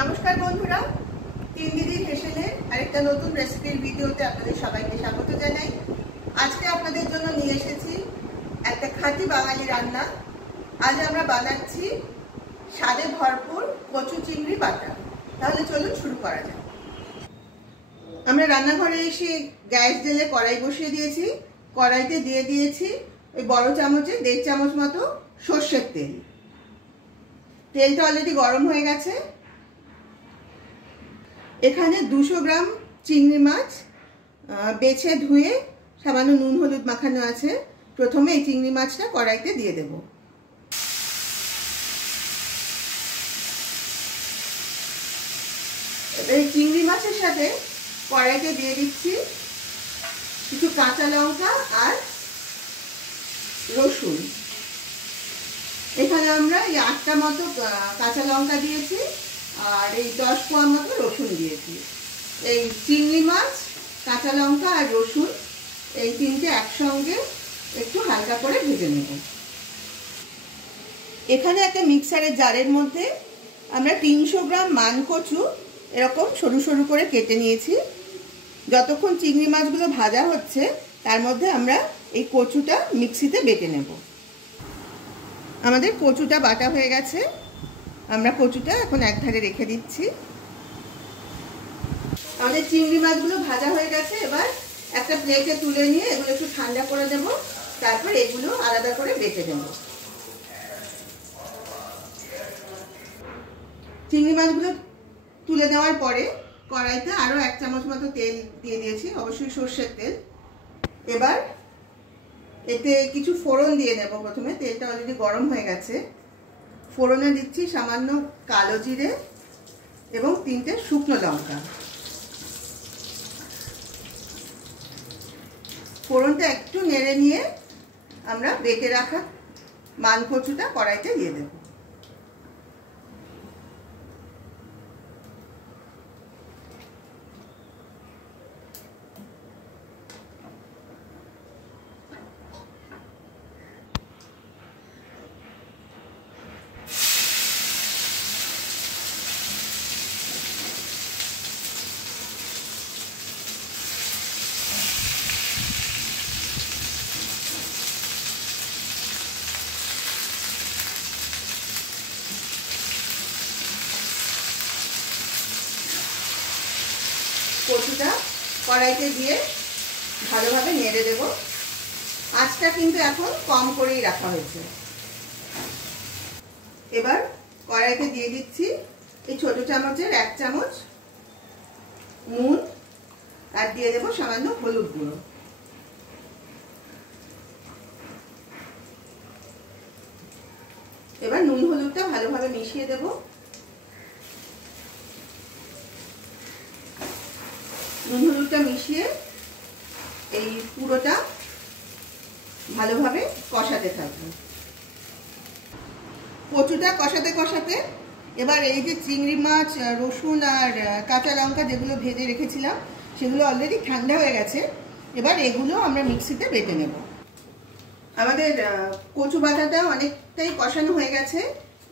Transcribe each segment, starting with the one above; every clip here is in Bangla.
নমস্কার বন্ধুরা, তিন দিদির হেসেলের আরেকটা নতুন রেসিপির ভিডিওতে আপনাদের সবাইকে স্বাগত জানাই। আজকে আপনাদের জন্য নিয়ে এসেছি একটা খাঁটি বাঙালি রান্না। আজ আমরা বানাচ্ছি স্বাদে ভরপুর কচু চিংড়ি বাটা। তাহলে চলুন শুরু করা যাক। আমরা রান্নাঘরে এসে গ্যাস জ্বেলে কড়াই বসিয়ে দিয়েছি। কড়াইতে দিয়ে দিয়েছি ওই বড় চামচে 1.5 চামচ মতো সর্ষের তেল। তেলটা অলরেডি গরম হয়ে গেছে। এখানে 200 গ্রাম চিংড়ি মাছ বেছে ধুয়ে সামান্য নুন হলুদ মাখানো আছে। প্রথমে এই চিংড়ি মাছটা কড়াইতে দিয়ে দেব। এই চিংড়ি মাছের সাথে কড়াইতে দিয়ে দিচ্ছি কিছু কাঁচা লঙ্কা আর রসুন। এখানে আমরা এই 8টা মতো কাঁচা লঙ্কা দিয়েছি আর এই 10 কোয়া মতো রসুন দিয়েছি। এই চিংড়ি মাছ, কাঁচা লঙ্কা আর রসুন এই তিনটে একসঙ্গে একটু হালকা করে ভেজে নেব। এখানে একটা মিক্সারের জারের মধ্যে আমরা 300 গ্রাম মানকচু এরকম সরু সরু করে কেটে নিয়েছি। যতক্ষণ চিংড়ি মাছগুলো ভাজা হচ্ছে তার মধ্যে আমরা এই কচুটা মিক্সিতে বেটে নেব। আমাদের কচুটা বাটা হয়ে গেছে। আমরা কচুটা এখন একধারে রেখে দিচ্ছি। আমাদের চিংড়ি মাছগুলো ভাজা হয়ে গেছে। এবার একটা প্লেটে তুলে নিয়ে এগুলো একটু ঠান্ডা করে দেব। তারপর এগুলো আলাদা করে বেটে দেব। চিংড়ি মাছগুলো তুলে নেওয়ার পরে কড়াইতে আরও 1 চামচ মতো তেল দিয়ে দিয়েছি, অবশ্যই সর্ষের তেল। এবার এতে কিছু ফোড়ন দিয়ে নেব। প্রথমে তেলটা অলরেডি গরম হয়ে গেছে। ফোড়নে দিচ্ছি সামান্য কালো জিরে এবং 3টে শুকনো লঙ্কা। ফোড়নটা একটু নেড়ে নিয়ে আমরা বেটে রাখা মানকচুটা কড়াইতে দিয়ে দেব। কচুটা কড়াইতে দিয়ে ভালোভাবে নেড়ে দেব। আঁচটা কিন্তু এখন কম করেই রাখা হয়েছে। এবার কড়াইতে দিয়ে দিচ্ছি এই ছোট চামচের 1 চামচ নুন আর দিয়ে দেব সামান্য হলুদ গুঁড়ো। এবার নুন হলুদটা ভালোভাবে মিশিয়ে দেব। নুন হলুদটা মিশিয়ে এই পুরোটা ভালোভাবে কষাতে থাকবো। কচুটা কষাতে কষাতে এবার এই যে চিংড়ি মাছ, রসুন আর কাঁচা লঙ্কা যেগুলো ভেজে রেখেছিলাম সেগুলো অলরেডি ঠান্ডা হয়ে গেছে। এবার এগুলো আমরা মিক্সিতে বেটে নেব। আমাদের কচু বাটাটা অনেকটাই কষানো হয়ে গেছে।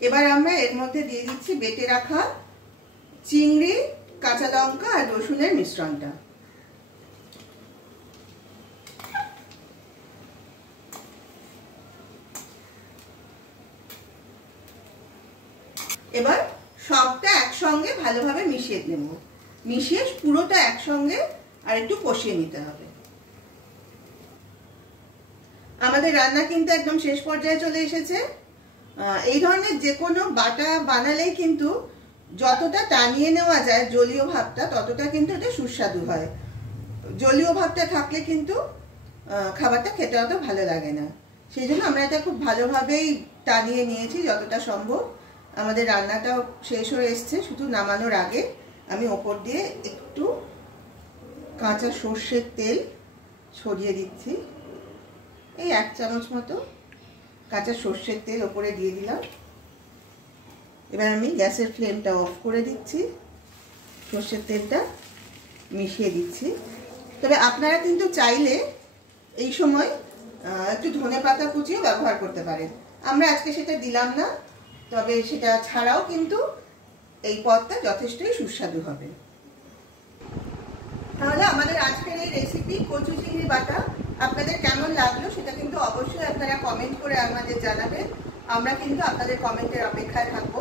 এবার আমরা এর মধ্যে দিয়ে দিচ্ছি বেটে রাখা চিংড়ি, কাঁচা লঙ্কা আর রসুনের মিশ্রণটা। এবার সবটা একসঙ্গে ভালোভাবে মিশিয়ে নেব। মিশিয়ে পুরোটা একসঙ্গে আর একটু কষিয়ে নিতে হবে। আমাদের রান্না কিন্তু একদম শেষ পর্যায়ে চলে এসেছে। এই ধরনের যে কোনো বাটা বানালেই কিন্তু যতটা টানিয়ে নেওয়া যায় জলীয় ভাবটা, ততটা কিন্তু এটা সুস্বাদু হয়। জলীয় ভাবটা থাকলে কিন্তু খাবারটা খেতে অত ভালো লাগে না। সেই জন্য আমরা এটা খুব ভালোভাবেই টানিয়ে নিয়েছি যতটা সম্ভব। আমাদের রান্নাটাও শেষ হয়ে এসছে। শুধু নামানোর আগে আমি ওপর দিয়ে একটু কাঁচা সর্ষের তেল ছড়িয়ে দিচ্ছি। এই 1 চামচ মতো কাঁচা সর্ষের তেল ওপরে দিয়ে দিলাম। এবার আমি গ্যাসের ফ্লেমটা অফ করে দিচ্ছি। সর্ষের তেলটা মিশিয়ে দিচ্ছি। তবে আপনারা কিন্তু চাইলে এই সময় একটু ধনেপাতা কুচিও ব্যবহার করতে পারেন। আমরা আজকে সেটা দিলাম না, তবে সেটা ছাড়াও কিন্তু এই পদটা যথেষ্টই সুস্বাদু হবে। তাহলে আমাদের আজকের এই রেসিপি কচু চিংড়ি বাটা আপনাদের কেমন লাগলো সেটা কিন্তু অবশ্যই আপনারা কমেন্ট করে আমাদের জানাবেন। আমরা কিন্তু আপনাদের কমেন্টের অপেক্ষায় থাকবো।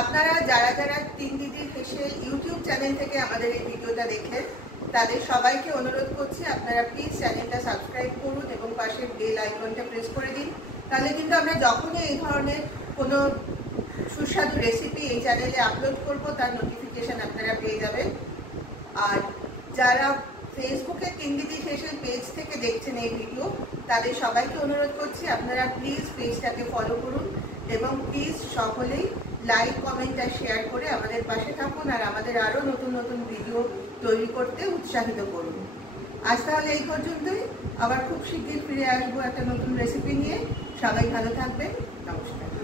আপনারা যারা যারা তিন দিদির হেসেল ইউটিউব চ্যানেল থেকে আমাদের এই ভিডিওটা দেখলেন তাদের সবাইকে অনুরোধ করছি আপনারা প্লিজ চ্যানেলটা সাবস্ক্রাইব করুন এবং পাশের বেল আইকনটা প্রেস করে দিন। তাহলে কিন্তু আমরা যখনই এই ধরনের কোনো সুস্বাদু রেসিপি এই চ্যানেলে আপলোড করব তার নোটিফিকেশন আপনারা পেয়ে যাবেন। আর যারা ফেসবুকে তিন দিদি হেসেল পেজ থেকে দেখছেন এই ভিডিও তাদের সবাইকে অনুরোধ করছি আপনারা প্লিজ পেজটাকে ফলো করুন এবং প্লিজ সকলেই লাইক কমেন্ট আর শেয়ার করে আমাদের পাশে থাকুন আর আমাদের আরও নতুন নতুন ভিডিও তৈরি করতে উৎসাহিত করুন। আজ তাহলে এই পর্যন্তই, আবার খুব শীঘ্রই ফিরে আসবো একটা নতুন রেসিপি নিয়ে। সবাই ভালো থাকবেন, নমস্কার।